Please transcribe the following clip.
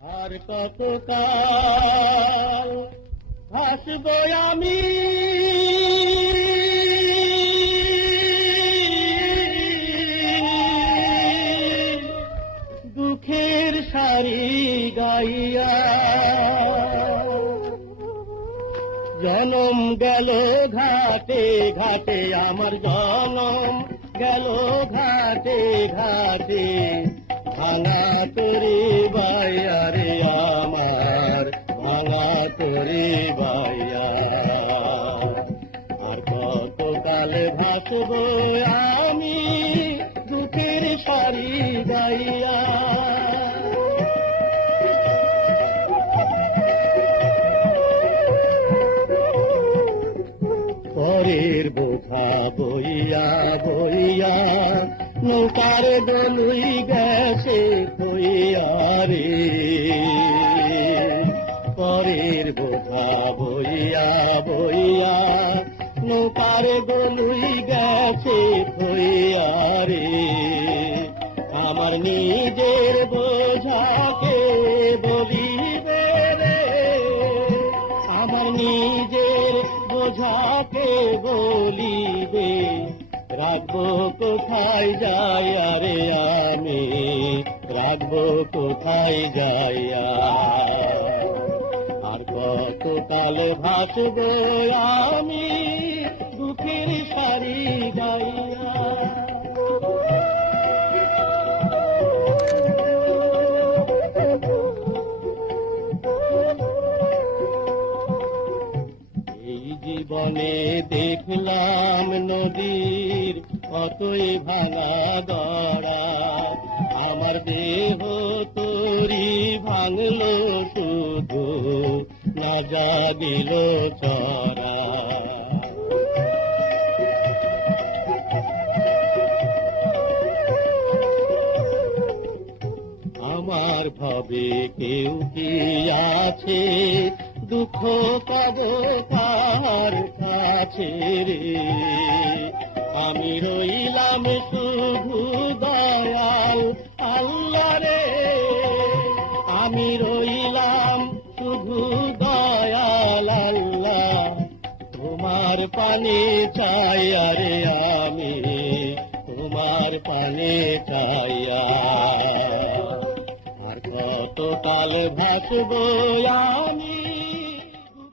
আর কতকাল ভাসব আমি। দুঃখের সারি গাইয়া জনম গেল ঘাটে ঘাটে, আমার জনম গেল ঘাটে ঘাটে। ভাঙা তরি বাইয়ারে আমার ভাঙা তরি বাইয়া আর কত ভাসব আমি দুঃখের সারি গাইয়া পরের বোঝা বইয়া বইয়া, নৌকার ডলুই গেছে রে। পরের বোঝা বইয়া বইয়া, নৌকার ডলুই গেছে রে। আমার নিজের বোঝাকে নিজের বোঝাকে বলিবে, রাখব কোথায় যাই আরে আমি? রাখব কোথায় যাইয়া আর? কত কাল ভাসবো আমি দুঃখের সারি গাইয়া? জীবনে দেখলাম নদীর কতই ভাঙা গড়া। আমার দেহ তোরি ভাঙলো শুধু না জাগিল চরা আমার ভাবে কেউ কি আছে? দুঃখ পাব কার কাছে রে? আমি রইলাম শুধু দয়াল আল্লাহ রে। আমি রইলাম শুধু দয়াল আল্লাহ। তোমার পানি চাই আরে আমি। তোমার পানি আর কত কাল ভাসব আমি?